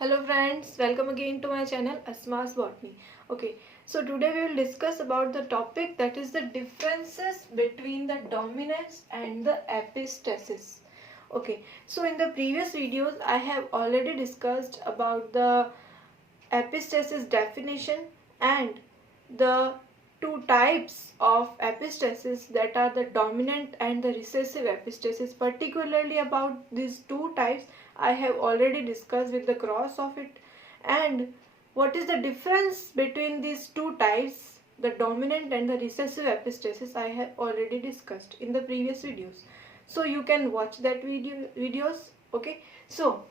Hello friends, welcome again to my channel Asma's Botany. Okay, so today we will discuss about the topic that is the differences between the dominance and the epistasis. Okay, so in the previous videos I have already discussed about the epistasis definition and the two types of epistasis, that are the dominant and the recessive epistasis. Particularly about these two types I have already discussed with the cross of it, and what is the difference between these two types, the dominant and the recessive epistasis, I have already discussed in the previous videos. So you can watch that videos. Okay, so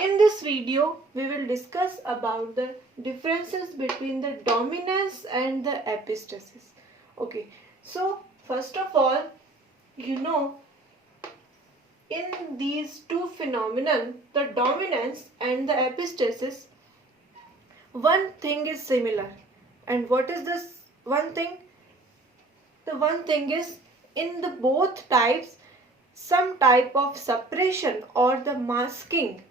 in this video we will discuss about the differences between the dominance and the epistasis. Okay, so first of all, in these two phenomenon, the dominance and the epistasis, one thing is similar. And what is this one thing? The one thing is, in the both types, some type of suppression or the masking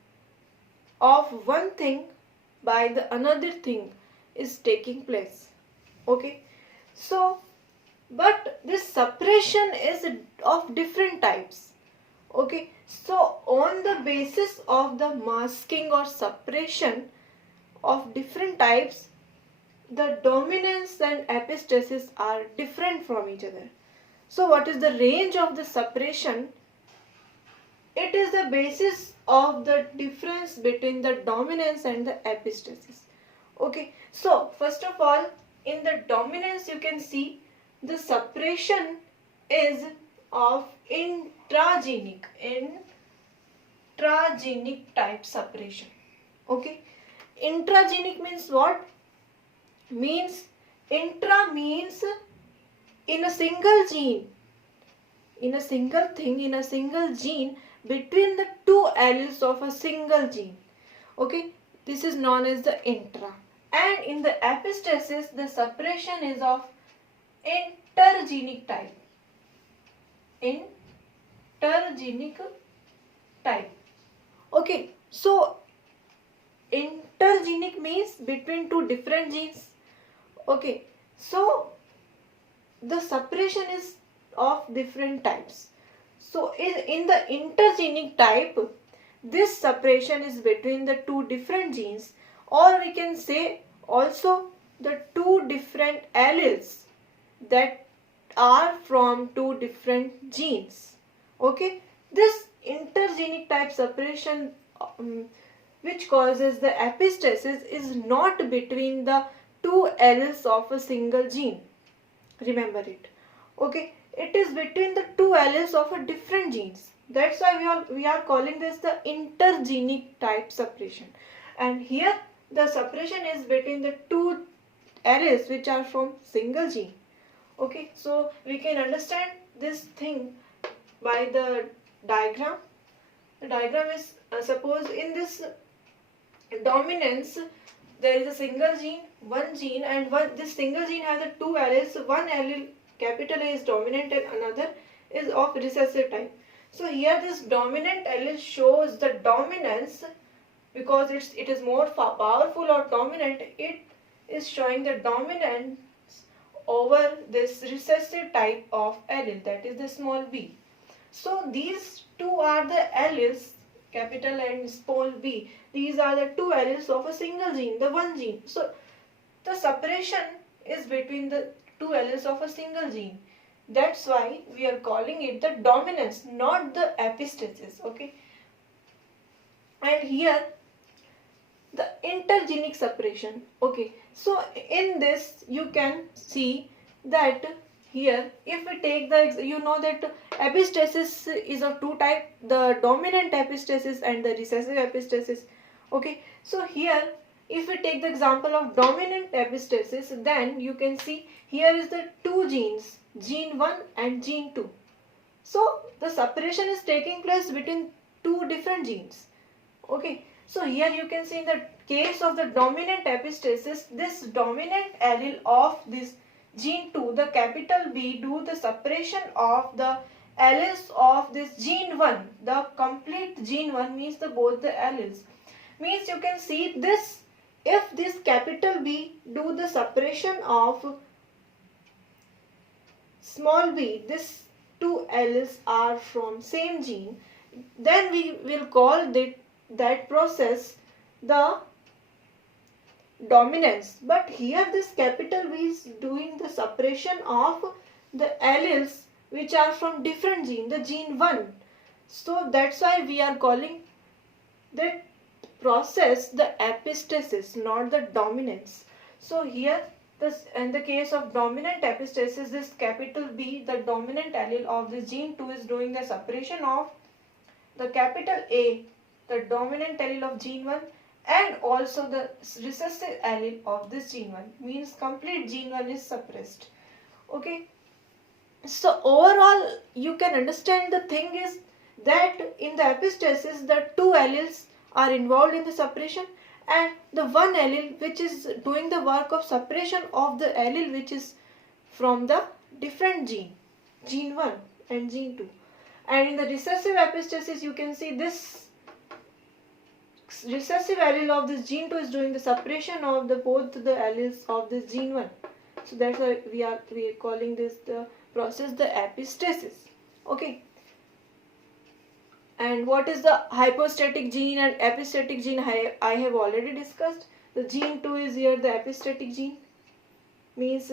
of one thing by the another thing is taking place. Okay, so but this suppression is of different types. Okay, so on the basis of the masking or suppression of different types, the dominance and epistasis are different from each other. So what is the range of the suppression? It is the basis of the difference between the dominance and the epistasis. Okay, so first of all, in the dominance you can see the suppression is of intragenic type suppression. Okay, intragenic means what? Means intra means in a single gene, in a single thing, in a single gene, between the two alleles of a single gene. Okay, this is known as the intra. And in the epistasis, the suppression is of intergenic type. Intergenic type. Okay, so intergenic means between two different genes. Okay, so the suppression is of different types. So in the intergenic type, this suppression is between the two different genes, or we can say also the two different alleles that are from two different genes. Okay, this intergenic type suppression which causes the epistasis is not between the two alleles of a single gene. Remember it. Okay, it is between the two alleles of a different genes. That's why we are calling this the intergenic type suppression. And here the suppression is between the two alleles which are from single gene. Okay, so we can understand this thing by the diagram. The diagram is suppose in this dominance there is a single gene, one gene, and this single gene has a two alleles. One allele, capital A, is dominant and another is of recessive type. So here this dominant allele shows the dominance because it is more powerful or dominant. It is showing the dominance over this recessive type of allele, that is the small b. So these two are the alleles, capital and small b. These are the two alleles of a single gene, the one gene. So the suppression is between the two alleles of a single gene. That's why we are calling it the dominance, not the epistasis. Okay. And here the intergenic suppression. Okay. So in this you can see that here if we take the, you know that epistasis is of two types, the dominant epistasis and the recessive epistasis. Okay, so here if we take the example of dominant epistasis, then you can see here is the two genes, gene 1 and gene 2. So the suppression is taking place between two different genes. Okay, so here you can see in the case of the dominant epistasis, this dominant allele of this gene 2, the capital B, do the suppression of the alleles of this gene 1. The complete gene 1 means the both the alleles. Means you can see this, if this capital B do the suppression of small b, this two alleles are from same gene, then we will call that process the dominance. But here this capital B is doing the suppression of the alleles which are from different gene, the gene 1. So that's why we are calling that process the epistasis, not the dominance. So here this, in the case of dominant epistasis, this capital B, the dominant allele of the gene 2 is doing the suppression of the capital A, the dominant allele of gene 1, and also the recessive allele of this gene 1. Means complete gene 1 is suppressed. Okay. So overall you can understand the thing is that in the epistasis the two alleles are involved in the suppression, and the one allele which is doing the work of suppression of the allele which is from the different gene, gene 1 and gene 2. And in the recessive epistasis you can see this recessive allele of this gene 2 is doing the suppression of the both the alleles of this gene 1. So that's why we are calling this the process the epistasis. Okay. And what is the hypostatic gene and epistatic gene? I have already discussed. The gene 2 is here the epistatic gene. Means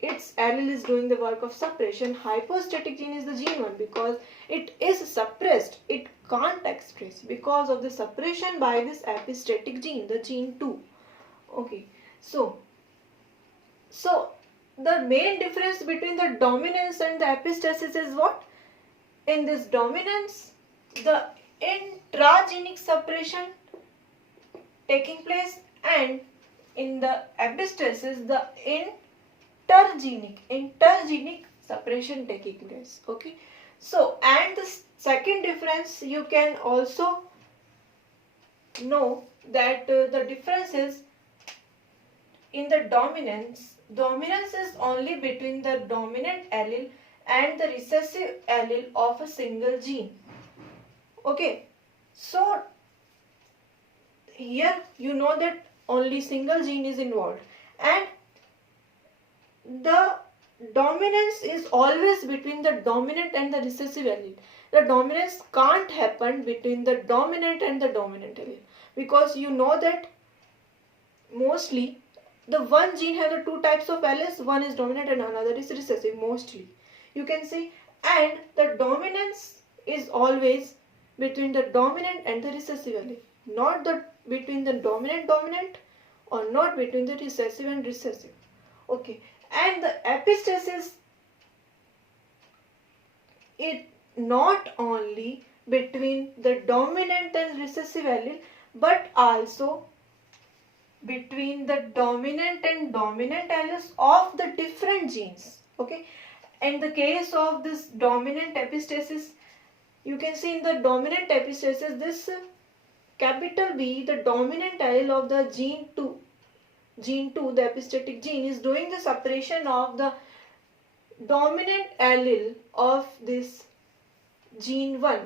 its allele is doing the work of suppression. Hypostatic gene is the gene 1 because it is suppressed. It can't express because of the suppression by this epistatic gene, the gene 2. Okay. So the main difference between the dominance and the epistasis is what? In this dominance, the intragenic suppression taking place, and in the epistasis, the intergenic suppression taking place. Okay. So, and the second difference you can also know that the difference is in the dominance. Dominance is only between the dominant allele and the recessive allele of a single gene. Okay. So here you know that only single gene is involved, and the dominance is always between the dominant and the recessive allele. The dominance can't happen between the dominant and the dominant allele, because you know that mostly the one gene has the two types of alleles, one is dominant and another is recessive mostly. You can see, and the dominance is always between the dominant and the recessive allele, not between the dominant or not between the recessive and recessive. Okay. And the epistasis, it not only between the dominant and recessive allele, but also between the dominant and dominant alleles of the different genes. Okay. In the case of this dominant epistasis, you can see in the dominant epistasis, this capital B, the dominant allele of the gene 2, the epistatic gene, is doing the suppression of the dominant allele of this gene 1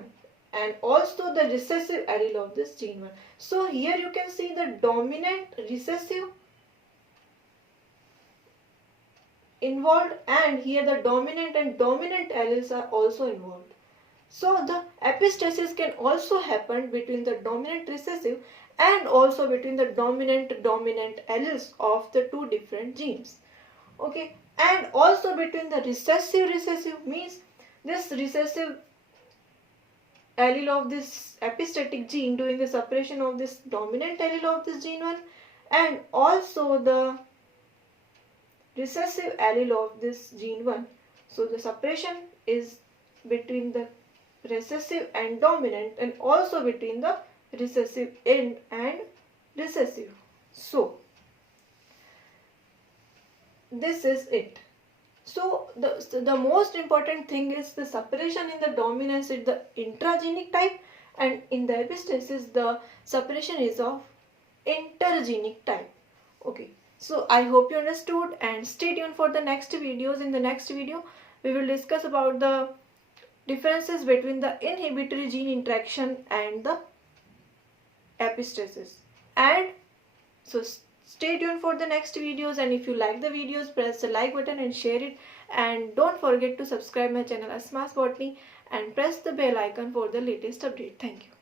and also the recessive allele of this gene 1. So here you can see the dominant recessive involved, and here the dominant and dominant alleles are also involved. So the epistasis can also happen between the dominant recessive and also between the dominant alleles of the two different genes. Okay, and also between the recessive means this recessive allele of this epistatic gene doing the suppression of this dominant allele of this gene 1, and also the recessive allele of this gene 1. So the suppression is between the recessive and dominant, and also between the recessive and recessive. So this is it. So the most important thing is the suppression in the dominance is the intragenic type, and in the epistasis the suppression is of intergenic type. Okay. So I hope you understood, and stay tuned for the next videos. In the next video we will discuss about the differences between the inhibitory gene interaction and the epistasis. And so stay tuned for the next videos, and if you like the videos, press the like button and share it, and don't forget to subscribe my channel Asma's Botany and press the bell icon for the latest update. Thank you.